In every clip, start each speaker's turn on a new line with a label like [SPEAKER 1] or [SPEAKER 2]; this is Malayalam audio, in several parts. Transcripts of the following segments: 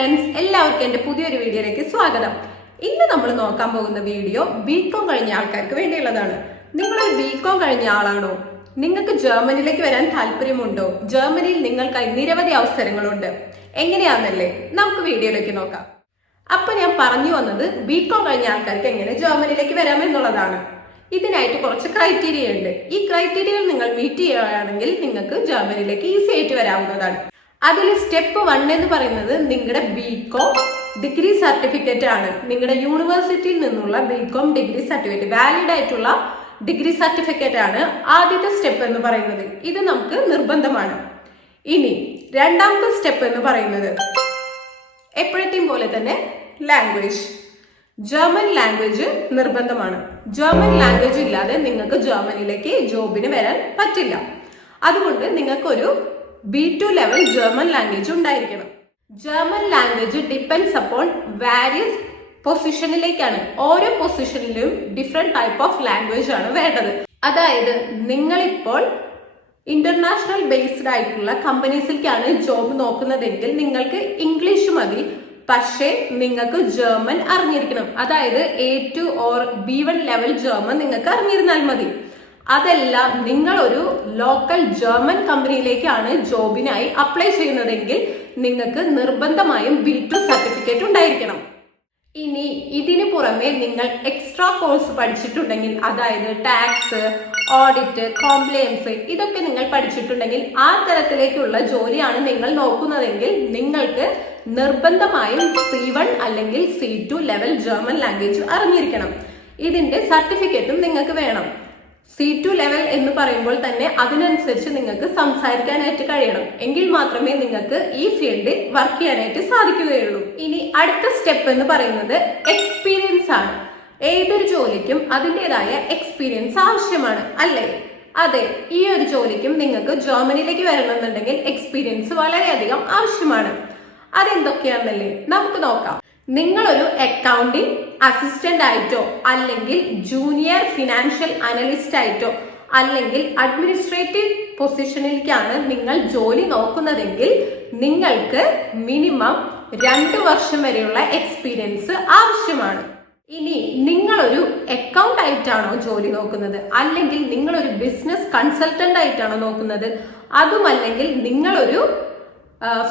[SPEAKER 1] ഫ്രണ്ട്സ് എല്ലാവർക്കും എന്റെ പുതിയൊരു വീഡിയോയിലേക്ക് സ്വാഗതം. ഇന്ന് നമ്മൾ നോക്കാൻ പോകുന്ന വീഡിയോ ബികോം കഴിഞ്ഞ ആൾക്കാർക്ക് വേണ്ടിയുള്ളതാണ്. നിങ്ങൾ ബികോം കഴിഞ്ഞ ആളാണോ? നിങ്ങൾക്ക് ജർമ്മനിയിലേക്ക് വരാൻ താല്പര്യമുണ്ടോ? ജർമ്മനിയിൽ നിങ്ങൾക്കായി നിരവധി അവസരങ്ങളുണ്ട്. എങ്ങനെയാണെന്നല്ലേ നമുക്ക് വീഡിയോയിലേക്ക് നോക്കാം. അപ്പൊ ഞാൻ പറഞ്ഞു വന്നത് ബികോം കഴിഞ്ഞ ആൾക്കാർക്ക് എങ്ങനെ ജർമ്മനിയിലേക്ക് വരാം എന്നുള്ളതാണ്. ഇതിനായിട്ട് കുറച്ച് ക്രൈറ്റീരിയ ഉണ്ട്. ഈ ക്രൈറ്റീരിയകൾ നിങ്ങൾ മീറ്റ് ചെയ്യുകയാണെങ്കിൽ നിങ്ങൾക്ക് ജർമ്മനിയിലേക്ക് ഈസി ആയിട്ട് വരാവുന്നതാണ്. അതിൽ സ്റ്റെപ്പ് വൺ എന്ന് പറയുന്നത് നിങ്ങളുടെ ബികോം ഡിഗ്രി സർട്ടിഫിക്കറ്റ് ആണ്. നിങ്ങളുടെ യൂണിവേഴ്സിറ്റിയിൽ നിന്നുള്ള ബികോം ഡിഗ്രി സർട്ടിഫിക്കറ്റ് വാലിഡ് ആയിട്ടുള്ള ഡിഗ്രി സർട്ടിഫിക്കറ്റ് ആണ് ആദ്യത്തെ സ്റ്റെപ്പ് എന്ന് പറയുന്നത്. ഇത് നമുക്ക് നിർബന്ധമാണ്. ഇനി രണ്ടാമത്തെ സ്റ്റെപ്പ് എന്ന് പറയുന്നത് എപ്പോഴത്തെയും പോലെ തന്നെ ലാംഗ്വേജ് ജർമ്മൻ ലാംഗ്വേജ് നിർബന്ധമാണ്. ജർമ്മൻ ലാംഗ്വേജ് ഇല്ലാതെ നിങ്ങൾക്ക് ജർമ്മനിയിലേക്ക് ജോബിന് വരാൻ പറ്റില്ല. അതുകൊണ്ട് നിങ്ങൾക്കൊരു B two level German language ഉണ്ടായിരിക്കണം. German language depends upon various പൊസിഷനിലേക്കാണ് ഓരോ പൊസിഷനിലും ഡിഫറെന്റ് ടൈപ്പ് ഓഫ് ലാംഗ്വേജ് ആണ് വേണ്ടത്. അതായത് നിങ്ങളിപ്പോൾ ഇന്റർനാഷണൽ ബേസ്ഡ് ആയിട്ടുള്ള കമ്പനീസിലേക്കാണ് ജോബ് നോക്കുന്നതെങ്കിൽ നിങ്ങൾക്ക് ഇംഗ്ലീഷ് മതി. പക്ഷേ നിങ്ങൾക്ക് ജർമ്മൻ അറിഞ്ഞിരിക്കണം. അതായത് A two or B one level German നിങ്ങൾക്ക് അറിഞ്ഞിരുന്നാൽ മതി. അതല്ല നിങ്ങൾ ഒരു ലോക്കൽ ജർമ്മൻ കമ്പനിയിലേക്കാണ് ജോബിനായി അപ്ലൈ ചെയ്യുന്നതെങ്കിൽ നിങ്ങൾക്ക് നിർബന്ധമായും ബി ടു സർട്ടിഫിക്കറ്റ് ഉണ്ടായിരിക്കണം. ഇനി ഇതിനു പുറമെ നിങ്ങൾ എക്സ്ട്രാ കോഴ്സ് പഠിച്ചിട്ടുണ്ടെങ്കിൽ അതായത് ടാക്സ് ഓഡിറ്റ് കോംപ്ലയൻസ് ഇതൊക്കെ നിങ്ങൾ പഠിച്ചിട്ടുണ്ടെങ്കിൽ ആ തരത്തിലേക്കുള്ള ജോലിയാണ് നിങ്ങൾ നോക്കുന്നതെങ്കിൽ നിങ്ങൾക്ക് നിർബന്ധമായും സി വൺ അല്ലെങ്കിൽ C two level German language അറിഞ്ഞിരിക്കണം. ഇതിന്റെ സർട്ടിഫിക്കറ്റും നിങ്ങൾക്ക് വേണം. സി ടു ലെവൽ എന്ന് പറയുമ്പോൾ തന്നെ അതിനനുസരിച്ച് നിങ്ങൾക്ക് സംസാരിക്കാനായിട്ട് കഴിയണം. എങ്കിൽ മാത്രമേ നിങ്ങൾക്ക് ഈ ഫീൽഡിൽ വർക്ക് ചെയ്യാനായിട്ട് സാധിക്കുകയുള്ളൂ. ഇനി അടുത്ത സ്റ്റെപ്പ് എന്ന് പറയുന്നത് എക്സ്പീരിയൻസ് ആണ്. ഏതൊരു ജോലിക്കും അതിന്റെതായ എക്സ്പീരിയൻസ് ആവശ്യമാണ് അല്ലേ? അതെ ഈ ഒരു ജോലിക്കും നിങ്ങൾക്ക് ജർമ്മനിയിലേക്ക് വരണമെന്നുണ്ടെങ്കിൽ എക്സ്പീരിയൻസ് വളരെയധികം ആവശ്യമാണ്. അതെന്തൊക്കെയാണെന്നല്ലേ? നമുക്ക് നോക്കാം. നിങ്ങളൊരു അക്കൗണ്ടിംഗ് അസിസ്റ്റന്റ് ആയിട്ടോ അല്ലെങ്കിൽ ജൂനിയർ ഫിനാൻഷ്യൽ അനലിസ്റ്റ് ആയിട്ടോ അല്ലെങ്കിൽ അഡ്മിനിസ്ട്രേറ്റീവ് പൊസിഷനിലേക്കാണ് നിങ്ങൾ ജോലി നോക്കുന്നതെങ്കിൽ നിങ്ങൾക്ക് മിനിമം രണ്ട് വർഷം വരെയുള്ള എക്സ്പീരിയൻസ് ആവശ്യമാണ്. ഇനി നിങ്ങളൊരു അക്കൗണ്ട് ആയിട്ടാണോ ജോലി നോക്കുന്നത്? അല്ലെങ്കിൽ നിങ്ങളൊരു ബിസിനസ് കൺസൾട്ടന്റ് ആയിട്ടാണോ നോക്കുന്നത്? അതുമല്ലെങ്കിൽ നിങ്ങളൊരു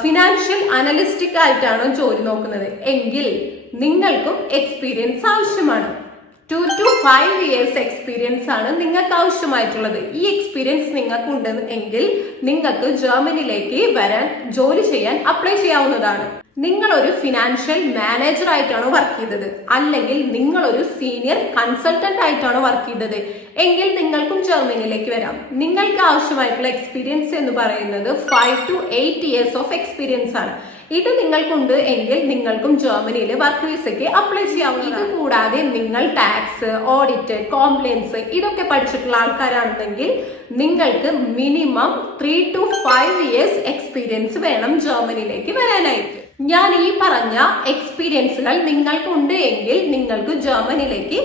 [SPEAKER 1] ഫിനാൻഷ്യൽ അനലിസ്റ്റിക് ആയിട്ടാണോ ജോലി നോക്കുന്നത്? എങ്കിൽ നിങ്ങൾക്കും എക്സ്പീരിയൻസ് ആവശ്യമാണ്. Two to five years experience ആണ് നിങ്ങൾക്ക് ആവശ്യമായിട്ടുള്ളത്. ഈ എക്സ്പീരിയൻസ് നിങ്ങൾക്ക് ഉണ്ട് എങ്കിൽ നിങ്ങൾക്ക് ജർമ്മനിയിലേക്ക് വരാൻ ജോലി ചെയ്യാൻ അപ്ലൈ ചെയ്യാവുന്നതാണ്. നിങ്ങൾ ഒരു ഫിനാൻഷ്യൽ മാനേജർ ആയിട്ടാണോ വർക്ക് ചെയ്തത്? അല്ലെങ്കിൽ നിങ്ങൾ ഒരു സീനിയർ കൺസൾട്ടന്റ് ആയിട്ടാണോ വർക്ക് ചെയ്തത്? എങ്കിൽ നിങ്ങൾക്കും ജർമ്മനിയിലേക്ക് വരാം. നിങ്ങൾക്ക് ആവശ്യമായിട്ടുള്ള എക്സ്പീരിയൻസ് എന്ന് പറയുന്നത് five to eight years of experience ആണ്. ഇത് നിങ്ങൾക്കുണ്ട് എങ്കിൽ നിങ്ങൾക്കും ജർമ്മനിയിൽ വർക്ക് വിസയ്ക്ക് അപ്ലൈ ചെയ്യാം ഇത് കൂടാതെ നിങ്ങൾ ടാക്സ് ഓഡിറ്റ് കോംപ്ലയൻസ് ഇതൊക്കെ പഠിച്ചിട്ടുള്ള ആൾക്കാരാണെന്നെങ്കിൽ നിങ്ങൾക്ക് minimum three to five years experience വേണം ജർമ്മനിയിലേക്ക് വരാനായിട്ട്. ഞാൻ ഈ പറഞ്ഞ എക്സ്പീരിയൻസുകൾ നിങ്ങൾക്കുണ്ട് എങ്കിൽ നിങ്ങൾക്ക് ജർമ്മനിയിലേക്ക്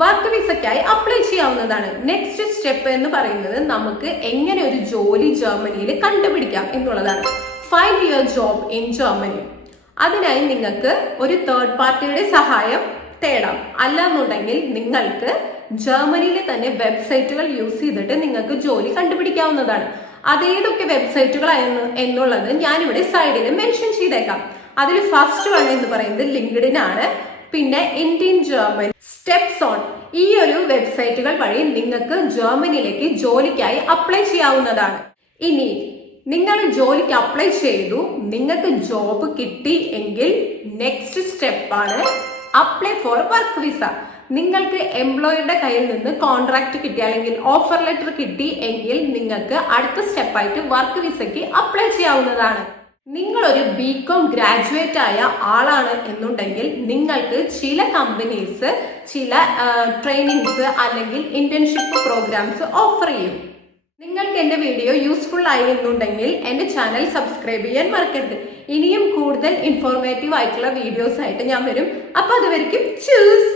[SPEAKER 1] വർക്ക് വിസയ്ക്കായി അപ്ലൈ ചെയ്യാവുന്നതാണ്. നെക്സ്റ്റ് സ്റ്റെപ്പ് എന്ന് പറയുന്നത് നമുക്ക് എങ്ങനെ ഒരു ജോലി ജർമ്മനിയിൽ കണ്ടുപിടിക്കാം എന്നുള്ളതാണ്. Find your job in Germany അതിനായി നിങ്ങൾക്ക് ഒരു തേർഡ് പാർട്ടിയുടെ സഹായം തേടാം. അല്ലാന്നുണ്ടെങ്കിൽ നിങ്ങൾക്ക് ജർമ്മനിയിലെ തന്നെ വെബ്സൈറ്റുകൾ യൂസ് ചെയ്തിട്ട് നിങ്ങൾക്ക് ജോലി കണ്ടുപിടിക്കാവുന്നതാണ്. അതേതൊക്കെ വെബ്സൈറ്റുകളായിരുന്നു എന്നുള്ളത് ഞാനിവിടെ സൈഡിൽ മെൻഷൻ ചെയ്തേക്കാം. അതിൽ ഫസ്റ്റ് വൺ എന്ന് പറയുന്നത് ലിങ്ക്ഡിൻ ആണ്. പിന്നെ ഇന്ത്യൻ ജർമ്മൻ സ്റ്റെപ്സ് ഓൺ ഈ ഒരു വെബ്സൈറ്റുകൾ വഴി നിങ്ങൾക്ക് ജർമ്മനിയിലേക്ക് ജോലിക്കായി അപ്ലൈ ചെയ്യാവുന്നതാണ്. ഇനി നിങ്ങൾ ജോലിക്ക് അപ്ലൈ ചെയ്തു നിങ്ങൾക്ക് ജോബ് കിട്ടി എങ്കിൽ നെക്സ്റ്റ് സ്റ്റെപ്പാണ് അപ്ലൈ ഫോർ വർക്ക് വിസ നിങ്ങൾക്ക് എംപ്ലോയിയുടെ കയ്യിൽ നിന്ന് കോൺട്രാക്ട് കിട്ടി അല്ലെങ്കിൽ ഓഫർ ലെറ്റർ കിട്ടി എങ്കിൽ നിങ്ങൾക്ക് അടുത്ത സ്റ്റെപ്പായിട്ട് വർക്ക് വിസയ്ക്ക് അപ്ലൈ ചെയ്യാവുന്നതാണ്. നിങ്ങൾ ഒരു ബികോം ഗ്രാജുവേറ്റ് ആയ ആളാണ് എന്നുണ്ടെങ്കിൽ നിങ്ങൾക്ക് ചില കമ്പനീസ് ചില ട്രെയിനിങ്സ് അല്ലെങ്കിൽ ഇന്റേൺഷിപ്പ് പ്രോഗ്രാംസ് ഓഫർ ചെയ്യും. നിങ്ങൾക്ക് എന്റെ വീഡിയോ യൂസ്ഫുൾ ആയി എന്നുണ്ടെങ്കിൽ എന്റെ ചാനൽ സബ്സ്ക്രൈബ് ചെയ്യാൻ മറക്കരുത്. ഇനിയും കൂടുതൽ ഇൻഫോർമേറ്റീവ് ആയിട്ടുള്ള വീഡിയോസ് ആയിട്ട് ഞാൻ വരും. അപ്പോൾ അതുവരെയ്ക്കും ചൂസ്